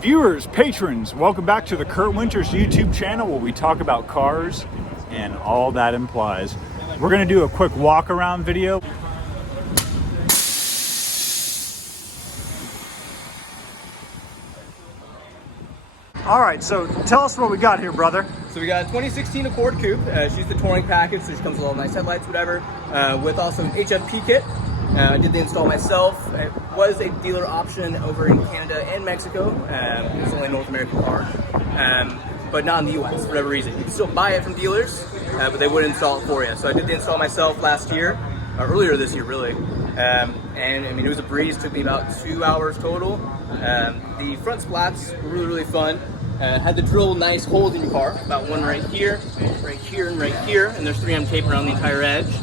Viewers, patrons, welcome back to the Kurt Winters YouTube channel where we talk about cars and all that implies. We're going to do a quick walk around video. All right, so tell us what we got here, brother. So we got a 2016 Accord Coupe. She's the touring package, so she comes with all nice headlights, whatever, with also an HFP kit. I did the install myself. It was a dealer option over in Canada and Mexico. It's only a North American car, but not in the US for whatever reason. You can still buy it from dealers, but they wouldn't install it for you. So I did the install myself last year, or earlier this year really. And I mean, it was a breeze. It took me about 2 hours total. The front splats were really fun. Had to drill nice holes in your car, about one right here, and right here, and there's 3M tape around the entire edge.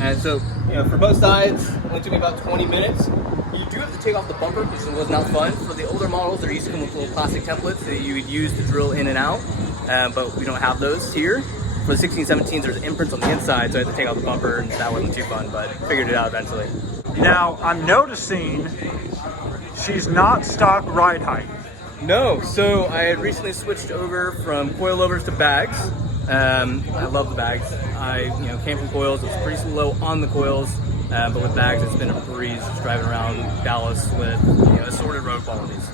And so, you know, for both sides, it only took me about 20 minutes. You do have to take off the bumper, which was not fun. For the older models, they're used to come with little plastic templates that you would use to drill in and out, but we don't have those here. For the 1617s, there's imprints on the inside, so I had to take off the bumper, and that wasn't too fun, but figured it out eventually. Now, I'm noticing she's not stock ride height. No, so I had recently switched over from coilovers to bags. I love the bags. I came from coils. It was pretty slow on the coils, but with bags, it's been a breeze just driving around Dallas with assorted road qualities.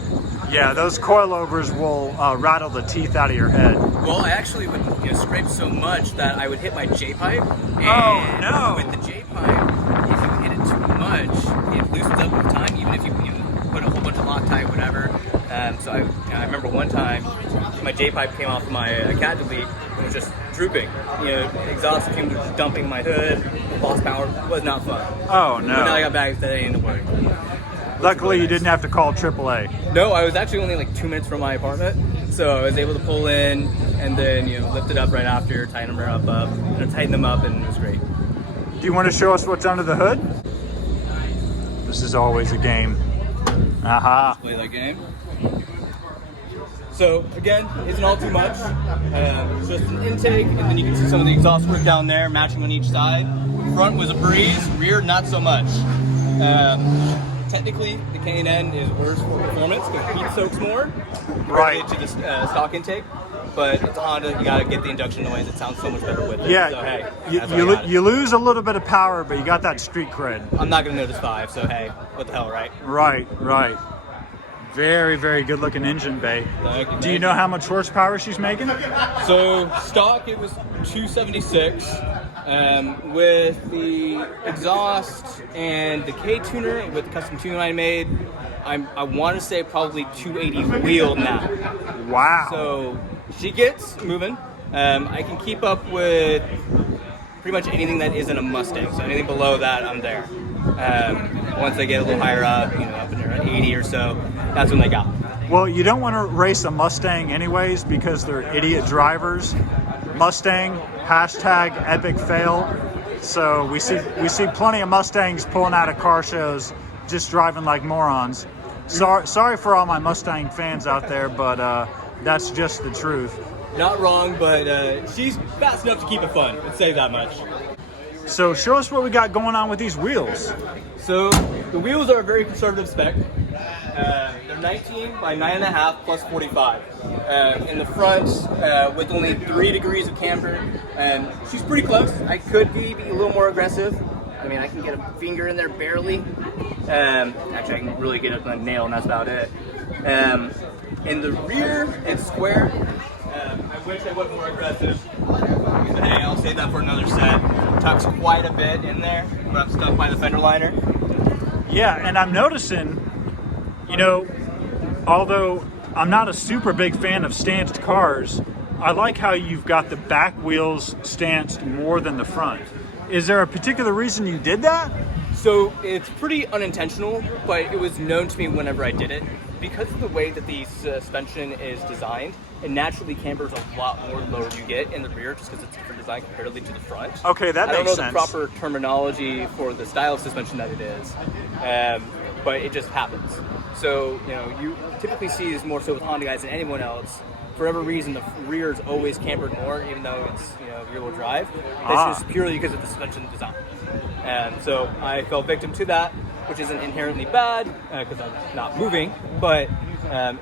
Yeah, those coilovers will rattle the teeth out of your head. Well, I actually would scrape so much that I would hit my J-pipe. Oh no! With the J-pipe, if you hit it too much, it loosens up over time, even if you put a whole bunch of Loctite, whatever. So I remember one time my J-pipe came off my cat delete and was just drooping. Exhaust fumes were just dumping my hood. Lost power. Was not fun. Oh no! But now I got bags that ain't in the work. Luckily, you didn't have to call AAA. No, I was actually only like 2 minutes from my apartment, so I was able to pull in and then lift it up right after, tighten them up, and it was great. Do you want to show us what's under the hood? This is always a game. Aha! Let's play that game. So again, isn't all too much. It's just an intake, and then you can see some of the exhaust work down there, matching on each side. Front was a breeze, rear not so much. Technically, the K&N is worse for performance because heat soaks more related to the stock intake. But it's Honda, you gotta get the induction noise. It sounds so much better with it. Yeah, so, hey, you lose a little bit of power, but you got that street cred. I'm not gonna notice 5, so hey, what the hell, right? Right. Very, very good looking engine bay. Do you know how much horsepower she's making? So stock, it was 276. With the exhaust and the K-tuner with the custom tuner I made, I want to say probably 280 wheeled now. Wow. So she gets moving. I can keep up with pretty much anything that isn't a Mustang. So anything below that, I'm there. Once they get a little higher up, up in around 80 or so, that's when they got. Well, you don't want to race a Mustang anyways because they're idiot drivers. Mustang, hashtag epic fail. So we see plenty of Mustangs pulling out of car shows just driving like morons. Sorry for all my Mustang fans out there, but that's just the truth. Not wrong, but she's fast enough to keep it fun. Let's say that much. So show us what we got going on with these wheels. So the wheels are a very conservative spec. They're 19 by 9.5 plus 45. In the front, with only 3 degrees of camber, she's pretty close. I could be a little more aggressive. I mean, I can get a finger in there barely. Actually, I can really get up on a nail, and that's about it. In the rear, it's square. I wish I was more aggressive. But hey, I'll save that for another set. Tucks quite a bit in there, but I'm stuck by the fender liner. Yeah, and I'm noticing, although I'm not a super big fan of stanced cars, I like how you've got the back wheels stanced more than the front. Is there a particular reason you did that? So it's pretty unintentional, but it was known to me whenever I did it. Because of the way that the suspension is designed, it naturally cambers a lot more the lower you get in the rear just because it's different design comparatively to the front. Okay, that makes sense. I don't know the proper terminology for the style of suspension that it is, but it just happens. So, you typically see this more so with Honda guys than anyone else. For whatever reason, the rear is always cambered more, even though it's rear-wheel drive. This is purely because of the suspension design. And so I fell victim to that, which isn't inherently bad because I'm not moving, but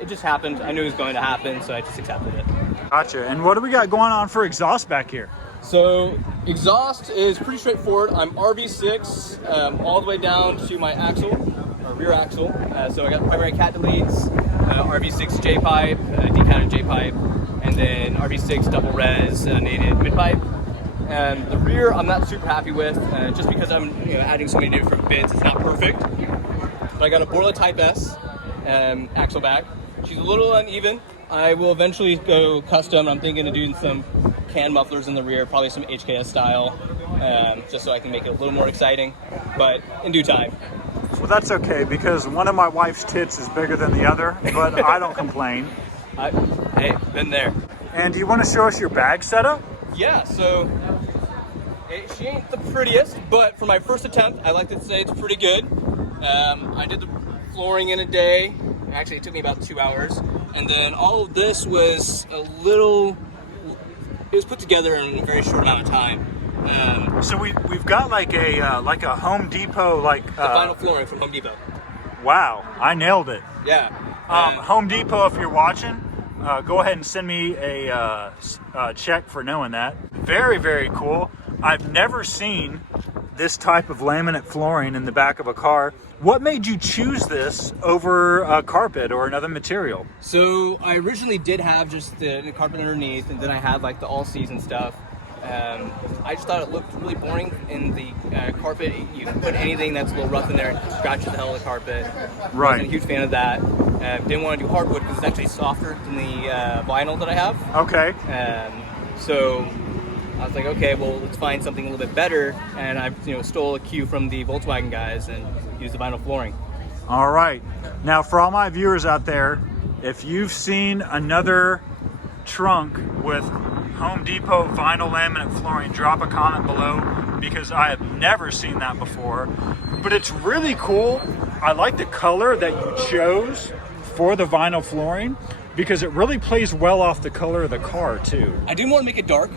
It just happened. I knew it was going to happen, so I just accepted it. Gotcha. And what do we got going on for exhaust back here? So exhaust is pretty straightforward. I'm RV6 all the way down to my axle, or rear axle. So I got primary cat deletes, RV6 J-pipe, decanted J-pipe, and then RV6 double res native mid-pipe. The rear I'm not super happy with, just because I'm adding so many different bits. It's not perfect. But I got a Borla Type S axle back. She's a little uneven. I will eventually go custom. I'm thinking of doing some can mufflers in the rear, probably some HKS style, just so I can make it a little more exciting, but in due time. Well, that's okay, because one of my wife's tits is bigger than the other, but I don't complain. Hey, been there. And do you want to show us your bag setup? Yeah, so she ain't the prettiest, but for my first attempt, I like to say it's pretty good. I did the flooring in a day. Actually, it took me about 2 hours. And then all of this was it was put together in a very short amount of time. So we've got like a Home Depot, like the vinyl flooring from Home Depot. Wow, I nailed it. Yeah. Home Depot, if you're watching, go ahead and send me a check for knowing that. Very, very cool. I've never seen this type of laminate flooring in the back of a car. What made you choose this over a carpet or another material? So I originally did have just the carpet underneath, and then I had like the all-season stuff. I just thought it looked really boring in the carpet. You can put anything that's a little rough in there, it scratches the hell of the carpet. Right. Wasn't a huge fan of that. Didn't want to do hardwood because it's actually softer than the vinyl that I have. Okay. So I was like, okay, well, let's find something a little bit better. And I stole a cue from the Volkswagen guys and used the vinyl flooring. All right. Now, for all my viewers out there, if you've seen another trunk with Home Depot vinyl laminate flooring, drop a comment below, because I have never seen that before. But it's really cool. I like the color that you chose for the vinyl flooring, because it really plays well off the color of the car too. I didn't want to make it dark,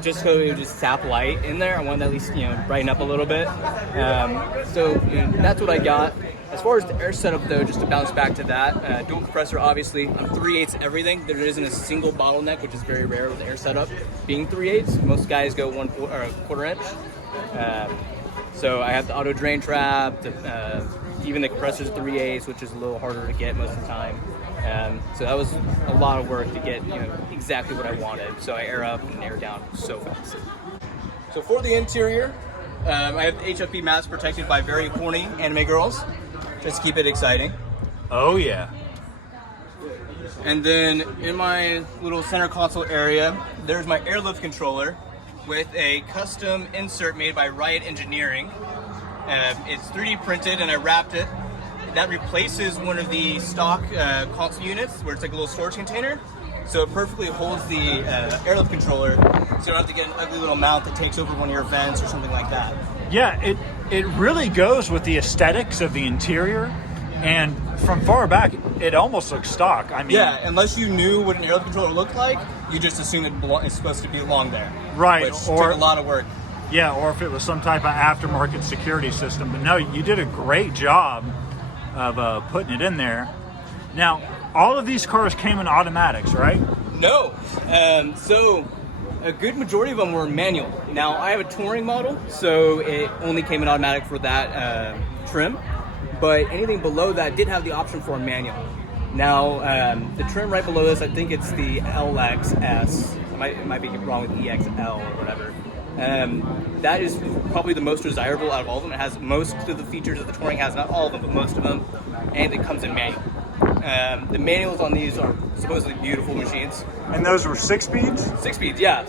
just so it would just sap light in there. I wanted to at least brighten up a little bit. So that's what I got. As far as the air setup though, just to bounce back to that, dual compressor obviously. I'm 3/8 everything. There isn't a single bottleneck, which is very rare with the air setup. Being 3/8, most guys go 1/4 inch. So I have the auto drain trap, even the compressor's 3/8, which is a little harder to get most of the time. So that was a lot of work to get exactly what I wanted. So I air up and air down so fast. So for the interior, I have the HFP mats protected by very horny anime girls, just to keep it exciting. Oh yeah. And then in my little center console area, there's my airlift controller with a custom insert made by Riot Engineering. It's 3D printed and I wrapped it. That replaces one of the stock console units where it's like a little storage container. So it perfectly holds the airlift controller, so you don't have to get an ugly little mount that takes over one of your vents or something like that. Yeah, it really goes with the aesthetics of the interior, and from far back, it almost looks stock. I mean, yeah, unless you knew what an airlift controller looked like, you just assume it's supposed to belong there. Right, which or took a lot of work. Yeah, or if it was some type of aftermarket security system. But no, you did a great job of putting it in there. Now, all of these cars came in automatics, right? No. So a good majority of them were manual. Now, I have a touring model, so it only came in automatic for that trim. But anything below that did have the option for a manual. Now, the trim right below this, I think it's the LXS. It might be wrong with EXL or whatever. That is probably the most desirable out of all of them. It has most of the features that the Touring has, not all of them, but most of them, and it comes in manual. The manuals on these are supposedly beautiful machines. And those were 6 speeds? 6 speeds, yeah.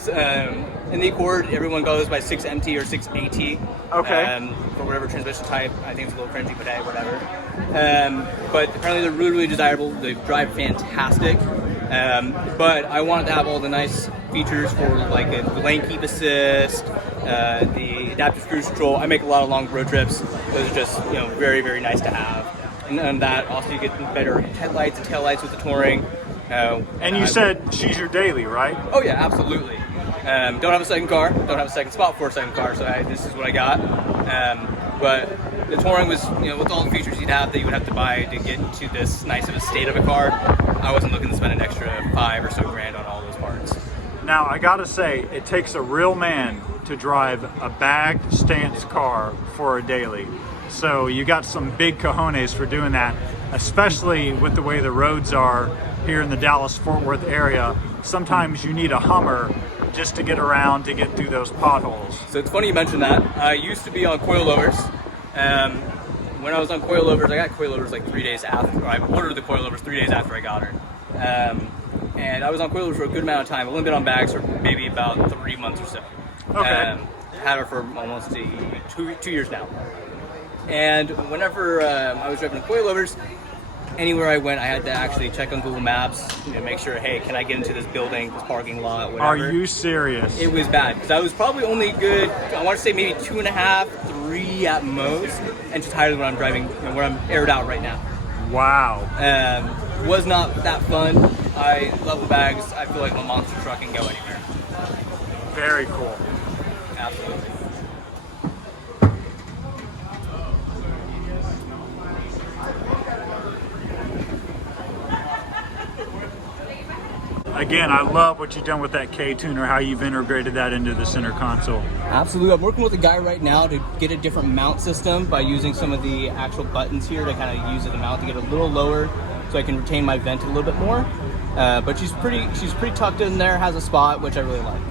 In the Accord, everyone goes by 6MT or 6AT. Okay. For whatever transmission type. I think it's a little cringy, but hey, whatever. But apparently they're really, really desirable. They drive fantastic. But I wanted to have all the nice features for like the lane keep assist, the adaptive cruise control. I make a lot of long road trips. Those are just very, very nice to have. And that also you get better headlights and taillights with the Touring. And you said she's your daily, right? Oh yeah, absolutely. Don't have a second car. Don't have a second spot for a second car. So this is what I got. But the Touring was, with all the features you'd have that you would have to buy to get to this nice of a state of a car, I wasn't looking to spend an extra $5 or so grand on all those parts. Now, I gotta say, it takes a real man to drive a bagged stance car for a daily. So you got some big cojones for doing that, especially with the way the roads are here in the Dallas-Fort Worth area. Sometimes you need a Hummer just to get around, to get through those potholes. So it's funny you mentioned that. I used to be on coilovers. When I was on coilovers, I got coilovers like 3 days after, or I ordered the coilovers 3 days after I got her. And I was on coilovers for a good amount of time. I've only been on bags for maybe about 3 months or so. Okay. Had her for almost 2 years now. And whenever I was driving coilovers, anywhere I went, I had to actually check on Google Maps, make sure, hey, can I get into this building, this parking lot, whatever. Are you serious? It was bad, because I was probably only good, I want to say maybe 2.5, 3 at most, and just higher than what I'm driving, where I'm aired out right now. Wow. Was not that fun. I love the bags. I feel like my monster truck can go anywhere. Very cool. Absolutely. Again, I love what you've done with that K-tuner, how you've integrated that into the center console. Absolutely. I'm working with a guy right now to get a different mount system by using some of the actual buttons here to kind of use as a mount to get a little lower so I can retain my vent a little bit more. But she's pretty tucked in there, has a spot, which I really like.